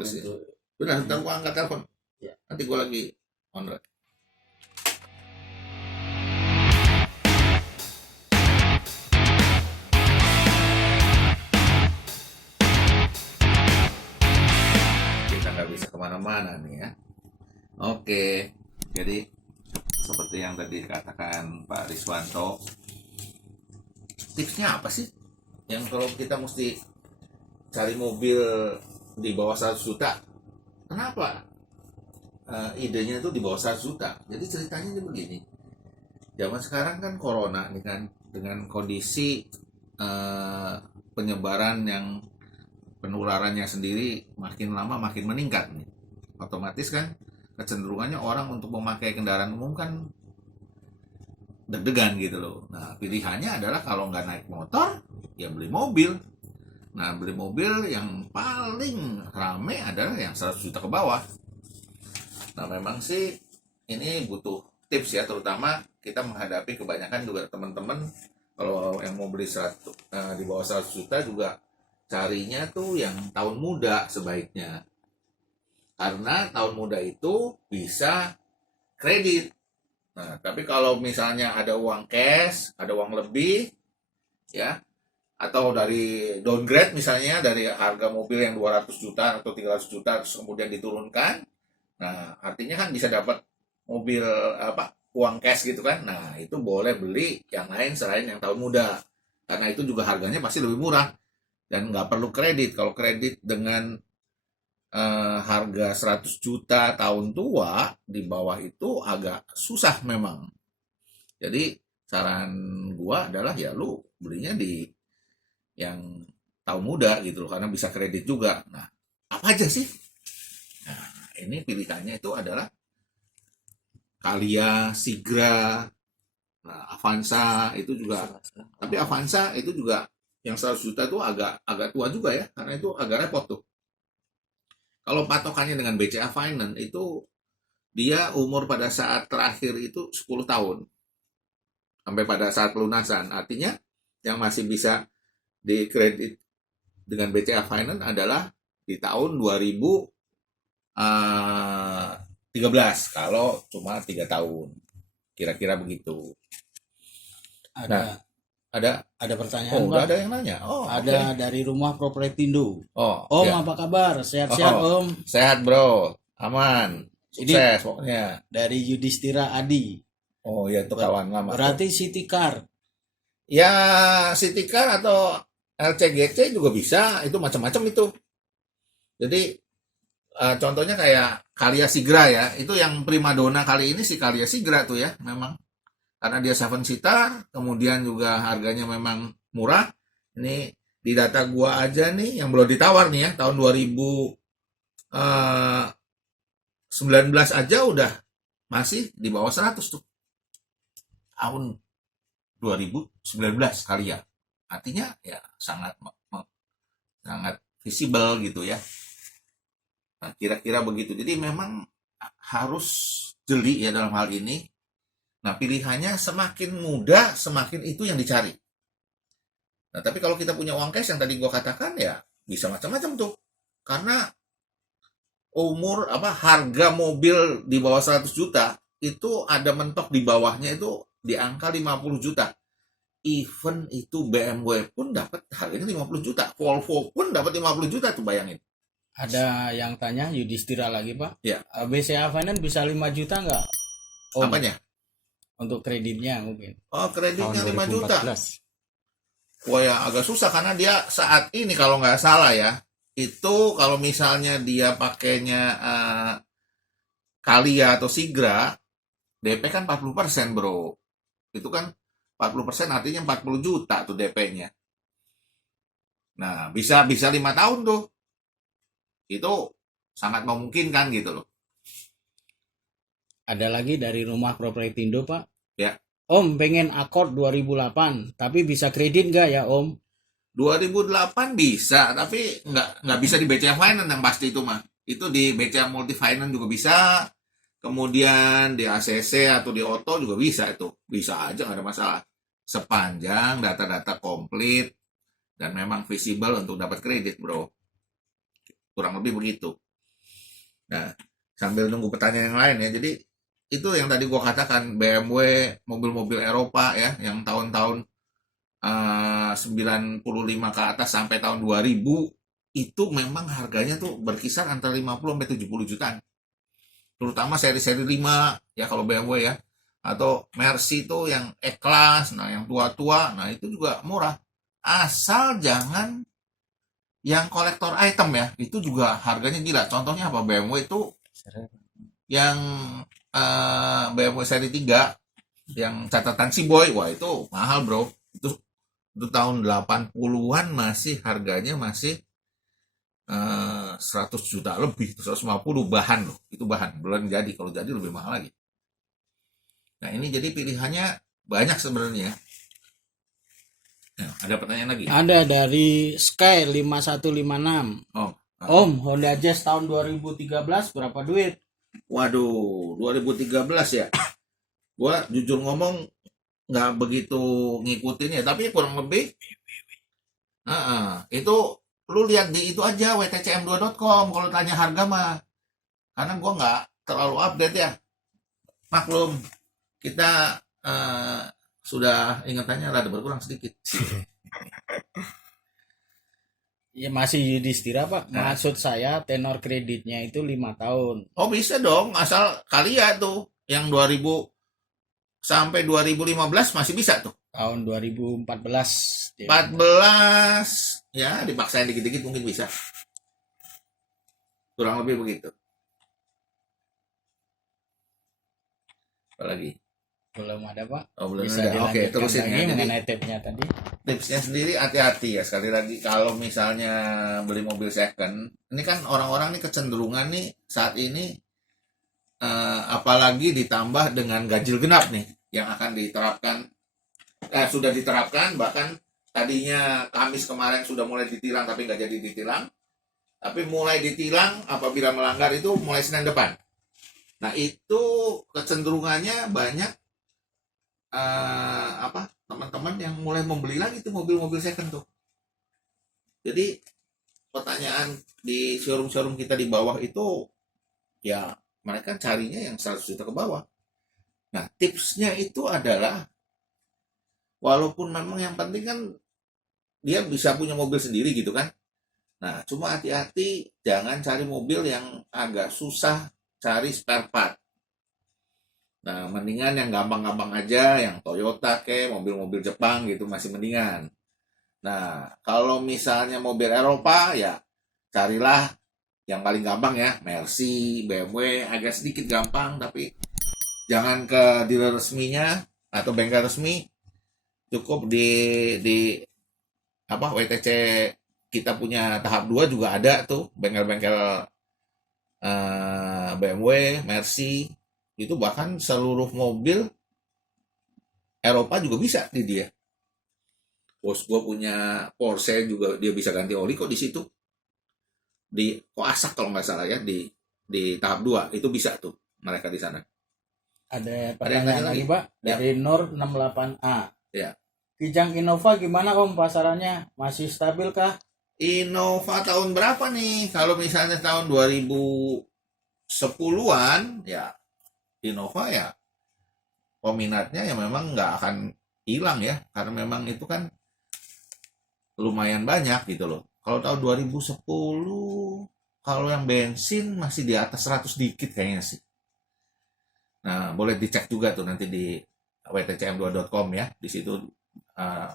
polisi. untuk Udah, ntar gua angkat telepon. Ya. Nanti gua lagi online. Kita nggak bisa kemana-mana nih ya. Oke, jadi seperti yang tadi dikatakan Pak Riswanto, tipsnya apa sih? Yang kalau kita mesti cari mobil di bawah 100 juta, kenapa idenya itu di bawah 100 juta? Jadi ceritanya ini begini, zaman sekarang kan corona nih kan, dengan kondisi penyebaran yang penularannya sendiri makin lama makin meningkat nih, otomatis kan kecenderungannya orang untuk memakai kendaraan umum kan deg-degan gitu loh. Nah, pilihannya adalah kalau nggak naik motor, ya beli mobil. Nah, beli mobil yang paling rame adalah yang 100 juta ke bawah. Nah, memang sih ini butuh tips ya, terutama kita menghadapi kebanyakan juga teman-teman kalau yang mau beli di bawah 100 juta juga carinya tuh yang tahun muda sebaiknya. Karena tahun muda itu bisa kredit. Nah, tapi kalau misalnya ada uang cash, ada uang lebih, ya, atau dari downgrade misalnya dari harga mobil yang 200 juta atau 300 juta terus kemudian diturunkan, nah artinya kan bisa dapat mobil uang cash gitu kan. Nah, itu boleh beli yang lain selain yang tahun muda, karena itu juga harganya pasti lebih murah dan nggak perlu kredit. Kalau kredit dengan harga 100 juta tahun tua di bawah itu agak susah memang. Jadi saran gua adalah ya lu belinya di yang tahun muda gitu loh, karena bisa kredit juga. Nah, apa aja sih? Nah, ini pilihannya itu adalah Calya, Sigra, nah, Avanza itu juga. Tapi Avanza itu juga yang 100 juta itu agak tua juga ya, karena itu agak repot tuh. Kalau patokannya dengan BCA Finance itu dia umur pada saat terakhir itu 10 tahun sampai pada saat pelunasan. Artinya yang masih bisa dikredit dengan BCA Finance adalah di tahun 2013 kalau cuma 3 tahun. Kira-kira begitu. Nah, ada pertanyaan, udah Pak. ada yang nanya. Oh, Ada oke. dari Rumah Propertindo. Oh, Om, ya. apa kabar? Sehat-sehat, Om. Sehat, Bro. Aman. Sukses pokoknya. Dari Yudhistira Adi. Oh, ya itu kawan lama. Berarti City Car. Ya, City Car atau LCGC juga bisa. Itu macam-macam itu. Jadi contohnya kayak Calya Sigra ya. Itu yang primadona kali ini si Calya Sigra tuh ya, memang. Karena dia 7 seater, kemudian juga harganya memang murah. Ini di data gua aja nih yang belum ditawar nih ya, tahun 2019 aja udah masih di bawah 100 tuh. Tahun 2019 kali ya. Artinya ya sangat visible gitu ya. Nah, kira-kira begitu. Jadi memang harus jeli ya dalam hal ini. Nah, pilihannya semakin muda, semakin itu yang dicari. Nah, tapi kalau kita punya uang cash yang tadi gua katakan ya bisa macam-macam tuh. Karena harga mobil di bawah 100 juta itu ada mentok di bawahnya itu di angka 50 juta. Even itu BMW pun dapat harganya 50 juta. Volvo pun dapat 50 juta tuh, bayangin. Ada yang tanya Yudhistira lagi, Pak. Ya. BCA Finance bisa 5 juta nggak? Om, Apanya? untuk kreditnya mungkin. Oh, kreditnya 5 tahun juta. 2014. Wah, ya agak susah karena dia saat ini kalau nggak salah ya, itu kalau misalnya dia pakainya Calya atau Sigra, DP kan 40%, Bro. Itu kan 40% artinya 40 juta tuh DP-nya. Nah, bisa 5 tahun tuh. Itu sangat memungkinkan gitu loh. Ada lagi dari Rumah Propertindo, Pak. Ya. Om, pengen Accord 2008, tapi bisa kredit nggak ya, Om? 2008 bisa, tapi nggak bisa di BCA Finance yang pasti itu mah. Itu di BCA Multi Finance juga bisa. Kemudian di ACC atau di Auto juga bisa itu. Bisa aja, nggak ada masalah. Sepanjang data-data komplit dan memang visible untuk dapat kredit, Bro. Kurang lebih begitu. Nah, sambil nunggu pertanyaan yang lain ya. Jadi itu yang tadi gua katakan, BMW, mobil-mobil Eropa ya, yang tahun-tahun 95 ke atas sampai tahun 2000 itu memang harganya tuh berkisar antara 50 sampai 70 jutaan. Terutama seri-seri 5 ya kalau BMW ya. Atau Mercy itu yang E-Class, nah yang tua-tua, nah itu juga murah. Asal jangan yang kolektor item ya, itu juga harganya gila. Contohnya apa? BMW itu yang BMW seri 3 yang catatan si boy, wah itu mahal bro. Itu tahun 80-an masih harganya masih 100 juta lebih, 150 bahan loh. Itu bahan, belum jadi. Kalau jadi lebih mahal lagi. Nah ini jadi pilihannya banyak sebenarnya. Nah, ada pertanyaan lagi? Ada dari Sky 5156. Oh, Om, Honda Jazz tahun 2013 berapa duit? waduh, 2013 ya. Gua jujur ngomong nggak begitu ngikutin ya, tapi kurang lebih itu lu lihat di itu aja wtcm2.com kalau tanya harga mah. Karena gua nggak terlalu update ya. Maklum, kita sudah ingatannya rada berkurang sedikit. Ya masih Yudhistira Pak. Maksud saya tenor kreditnya itu 5 tahun. Oh bisa dong, asal kalian tuh yang 2000 sampai 2015 masih bisa tuh. Tahun 2014. 14 ya dipaksain dikit-dikit mungkin bisa. Kurang lebih begitu. Apalagi? Belum ada Pak. Oh belum Bisa ada. Oke, dilanjutkan terusin lagi ya. Jadi mengenai tab-nya tadi. tipsnya sendiri hati-hati ya, sekali lagi kalau misalnya beli mobil second, ini kan orang-orang nih kecenderungan nih saat ini apalagi ditambah dengan ganjil genap nih yang akan diterapkan, sudah diterapkan, bahkan tadinya Kamis kemarin sudah mulai ditilang tapi nggak jadi ditilang, tapi mulai ditilang apabila melanggar itu mulai Senin depan. Nah itu kecenderungannya banyak teman-teman yang mulai membeli lagi tuh mobil-mobil second tuh. Jadi pertanyaan di showroom-showroom kita di bawah itu ya mereka carinya yang 100 juta ke bawah. Nah tipsnya itu adalah walaupun memang yang penting kan dia bisa punya mobil sendiri gitu kan. Nah cuma hati-hati jangan cari mobil yang agak susah cari spare part. Nah, mendingan yang gampang-gampang aja, yang Toyota mobil-mobil Jepang gitu masih mendingan. Nah, kalau misalnya mobil Eropa ya carilah yang paling gampang ya, Mercy, BMW, agak sedikit gampang tapi jangan ke dealer resminya atau bengkel resmi. Cukup di WTC kita punya tahap 2 juga ada tuh bengkel-bengkel BMW, Mercy. Itu bahkan seluruh mobil Eropa juga bisa di dia. Bos gue punya Porsche juga dia bisa ganti oli kok di situ. Di Koasak kalau nggak salah ya di tahap 2 itu bisa tuh mereka di sana. Ada pertanyaan lagi Pak dari Nur 68A. Ya. Kijang Innova gimana Om pasarannya? Masih stabil kah? Innova tahun berapa nih? Kalau misalnya tahun 2010-an ya Innova ya peminatnya ya memang nggak akan hilang ya karena memang itu kan lumayan banyak gitu loh. Kalau tahun 2010 kalau yang bensin masih di atas 100 dikit kayaknya sih. Nah boleh dicek juga tuh nanti di wtcm2.com ya, di situ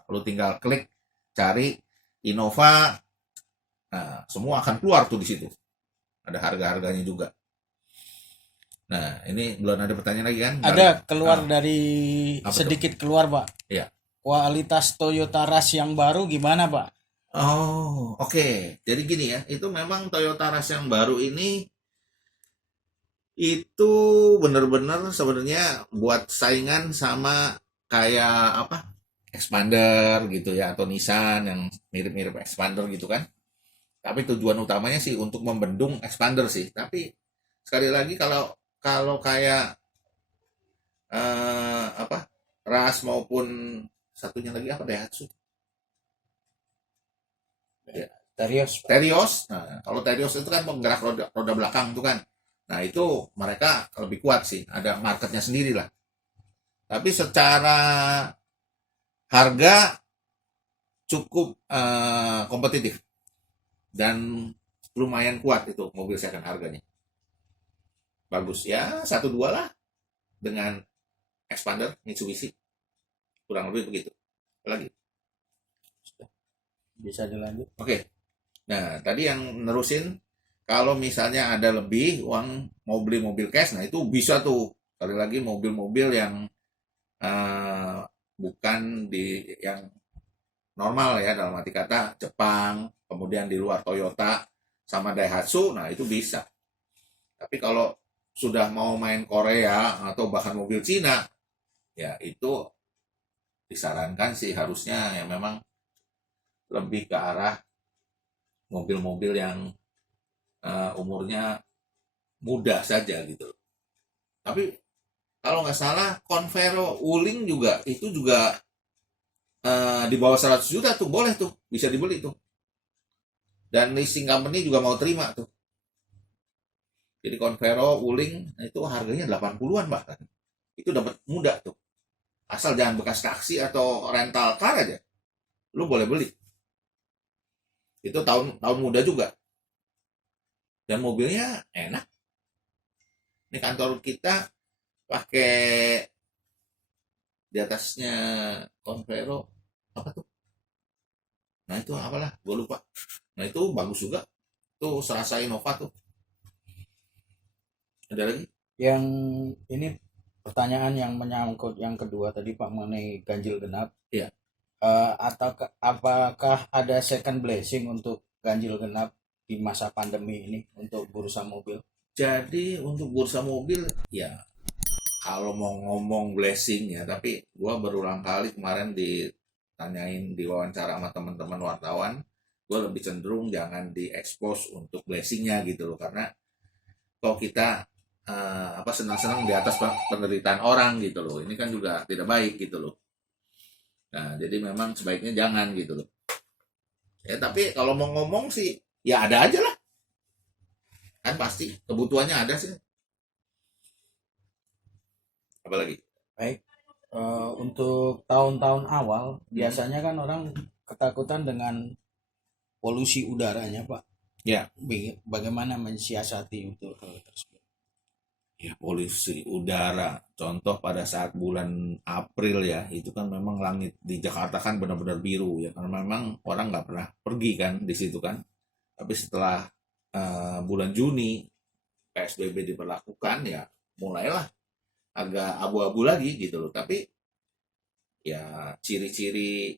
lu tinggal klik cari Innova, semua akan keluar tuh di situ ada harga-harganya juga. Nah, ini belum ada pertanyaan lagi kan? Ada keluar dari sedikit tuh? keluar, Pak. Iya. Kualitas Toyota Rush yang baru gimana, Pak? Oh, oke. Jadi gini ya, itu memang Toyota Rush yang baru ini itu benar-benar sebenarnya buat saingan sama kayak Expander gitu ya, atau Nissan yang mirip-mirip Expander gitu kan. Tapi tujuan utamanya sih untuk membendung Expander sih. Tapi sekali lagi kalau kayak Rush maupun satunya lagi Daihatsu Terios. Nah kalau Terios itu kan penggerak roda belakang tuh kan. Nah itu mereka lebih kuat sih, ada marketnya sendiri lah. Tapi secara harga cukup kompetitif dan lumayan kuat itu mobil second harganya. Bagus ya, 1-2 lah dengan expander Mitsubishi, kurang lebih begitu. Lagi. Bisa dilanjut. Oke. Nah, tadi yang nerusin kalau misalnya ada lebih uang mau beli mobil cash, nah itu bisa tuh. Sekali lagi mobil-mobil yang bukan di yang normal ya, dalam arti kata Jepang, kemudian di luar Toyota sama Daihatsu, nah itu bisa. Tapi kalau sudah mau main Korea atau bahkan mobil Cina, ya itu disarankan sih harusnya ya memang lebih ke arah mobil-mobil yang umurnya muda saja gitu. Tapi kalau nggak salah Convero Wuling juga itu juga di bawah 100 juta tuh boleh tuh, bisa dibeli tuh. Dan leasing company juga mau terima tuh. Jadi Convero Wuling itu harganya 80-an bahkan. Itu dapat muda tuh. Asal jangan bekas taksi atau rental car aja. Lu boleh beli. Itu tahun muda juga. Dan mobilnya enak. Ini kantor kita pakai di atasnya Convero apa tuh? Nah itu apalah, gue lupa. Nah itu bagus juga. Tuh serasa Innova tuh. Ada lagi? Yang ini pertanyaan yang menyangkut yang kedua tadi Pak mengenai ganjil genap. Iya. Atau apakah ada second blessing untuk ganjil genap di masa pandemi ini untuk bursa mobil? Jadi untuk bursa mobil ya kalau mau ngomong blessing ya, tapi gua berulang kali kemarin ditanyain di wawancara sama teman-teman wartawan, gua lebih cenderung jangan diekspos untuk blessingnya gitu loh, karena kalau kita senang-senang di atas penderitaan orang gitu loh, ini kan juga tidak baik gitu loh. Nah jadi memang sebaiknya jangan gitu loh. Ya tapi kalau mau ngomong sih ya ada aja lah, kan pasti kebutuhannya ada sih. Apalagi? Baik. Untuk tahun-tahun awal biasanya kan orang ketakutan dengan polusi udaranya Pak. Ya. Bagaimana mensiasati untuk hal tersebut? Ya polusi udara, contoh pada saat bulan April ya, itu kan memang langit di Jakarta kan benar-benar biru ya, karena memang orang nggak pernah pergi kan di situ kan. Tapi setelah bulan Juni PSBB diberlakukan ya mulailah agak abu-abu lagi gitu loh. Tapi ya ciri-ciri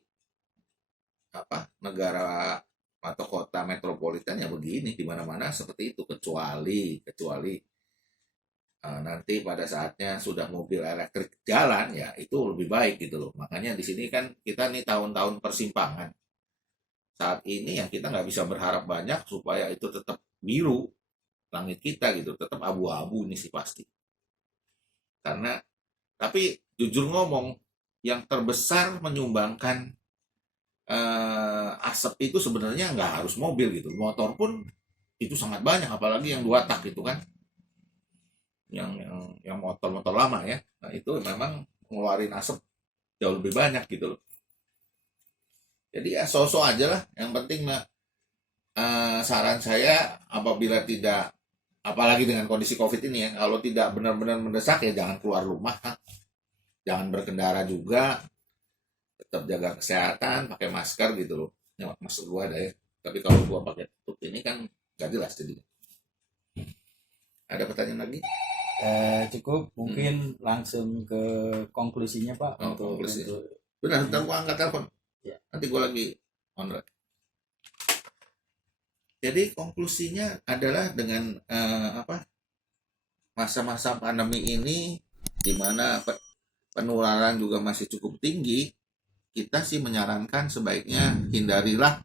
negara atau kota metropolitan ya begini, di mana-mana seperti itu, kecuali nanti pada saatnya sudah mobil elektrik jalan ya itu lebih baik gitu loh. Makanya di sini kan kita nih tahun-tahun persimpangan. Saat ini ya kita nggak bisa berharap banyak supaya itu tetap biru langit kita gitu, tetap abu-abu ini sih pasti. Karena tapi jujur ngomong, yang terbesar menyumbangkan asap itu sebenarnya nggak harus mobil gitu, motor pun itu sangat banyak, apalagi yang 2 tak itu kan, yang motor-motor lama ya. Nah itu memang ngeluarin asap jauh lebih banyak gitu loh. Jadi ya sosok aja lah, yang penting saran saya apabila tidak, apalagi dengan kondisi COVID ini ya, kalau tidak benar-benar mendesak ya jangan keluar rumah, jangan berkendara juga, tetap jaga kesehatan, pakai masker gitu loh. Ya, maksud gua ada ya, tapi kalau gua pakai tutup ini kan gak jelas jadi. Ada pertanyaan lagi? Cukup, mungkin langsung ke konklusinya Pak. Konklusi. Benar, ntar gua angkat telepon. Ya. Nanti gua lagi online. Jadi konklusinya adalah dengan masa-masa pandemi ini di mana penularan juga masih cukup tinggi, kita sih menyarankan sebaiknya hindarilah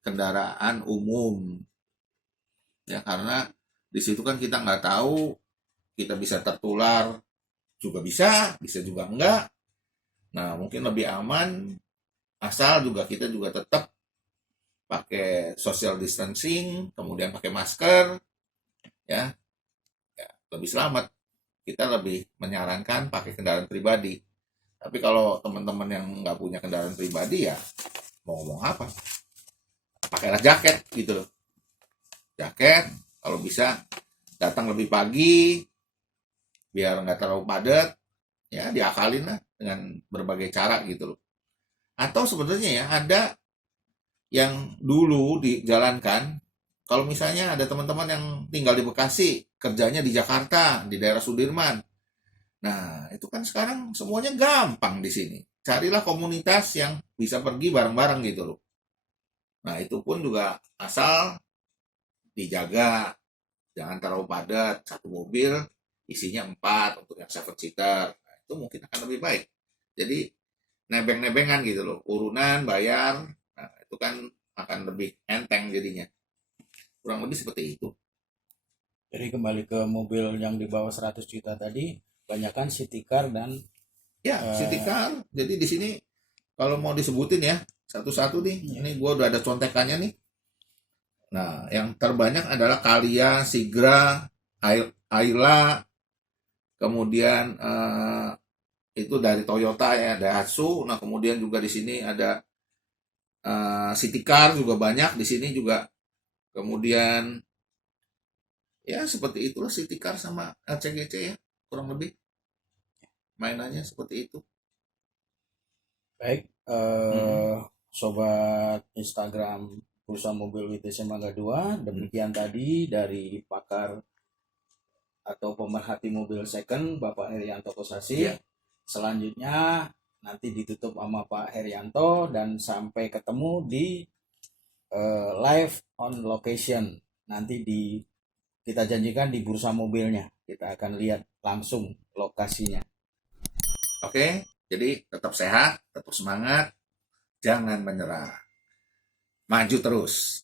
kendaraan umum. Ya karena di situ kan kita nggak tahu, kita bisa tertular juga bisa juga enggak. Nah mungkin lebih aman asal juga kita juga tetap pakai social distancing, kemudian pakai masker ya lebih selamat. Kita lebih menyarankan pakai kendaraan pribadi. Tapi kalau teman-teman yang nggak punya kendaraan pribadi ya mau ngomong apa? Pakailah jaket gitu loh. Jaket, kalau bisa datang lebih pagi biar nggak terlalu padat, ya diakalin lah dengan berbagai cara gitu loh. Atau sebenarnya ya ada yang dulu dijalankan, kalau misalnya ada teman-teman yang tinggal di Bekasi, kerjanya di Jakarta, di daerah Sudirman. Nah, itu kan sekarang semuanya gampang di sini. Carilah komunitas yang bisa pergi bareng-bareng gitu loh. Nah, itu pun juga asal dijaga, jangan terlalu padat. Satu mobil isinya 4 untuk yang 7 seater. Nah, itu mungkin akan lebih baik. Jadi nebeng-nebengan gitu loh, urunan bayar. Nah, itu kan akan lebih enteng jadinya. Kurang lebih seperti itu. Jadi kembali ke mobil yang di bawah 100 juta tadi, banyakkan city car dan Ya, city car. Jadi di sini kalau mau disebutin ya satu-satu nih, ini gua udah ada contekannya nih. Nah, yang terbanyak adalah Calya, Sigra, Ayla, kemudian itu dari Toyota ya, Daihatsu. Nah, kemudian juga di sini ada city car juga banyak di sini juga. Kemudian ya seperti itulah city car sama LCGC ya, kurang lebih mainannya seperti itu. baik sobat Instagram Bursa Mobil WTC Mangga 2, demikian tadi dari pakar atau pemerhati mobil second Bapak Herianto Kosasi. Iya. Selanjutnya nanti ditutup sama Pak Herianto dan sampai ketemu di live on location. Nanti kita janjikan di bursa mobilnya. Kita akan lihat langsung lokasinya. Oke, jadi tetap sehat, tetap semangat, jangan menyerah. Maju terus.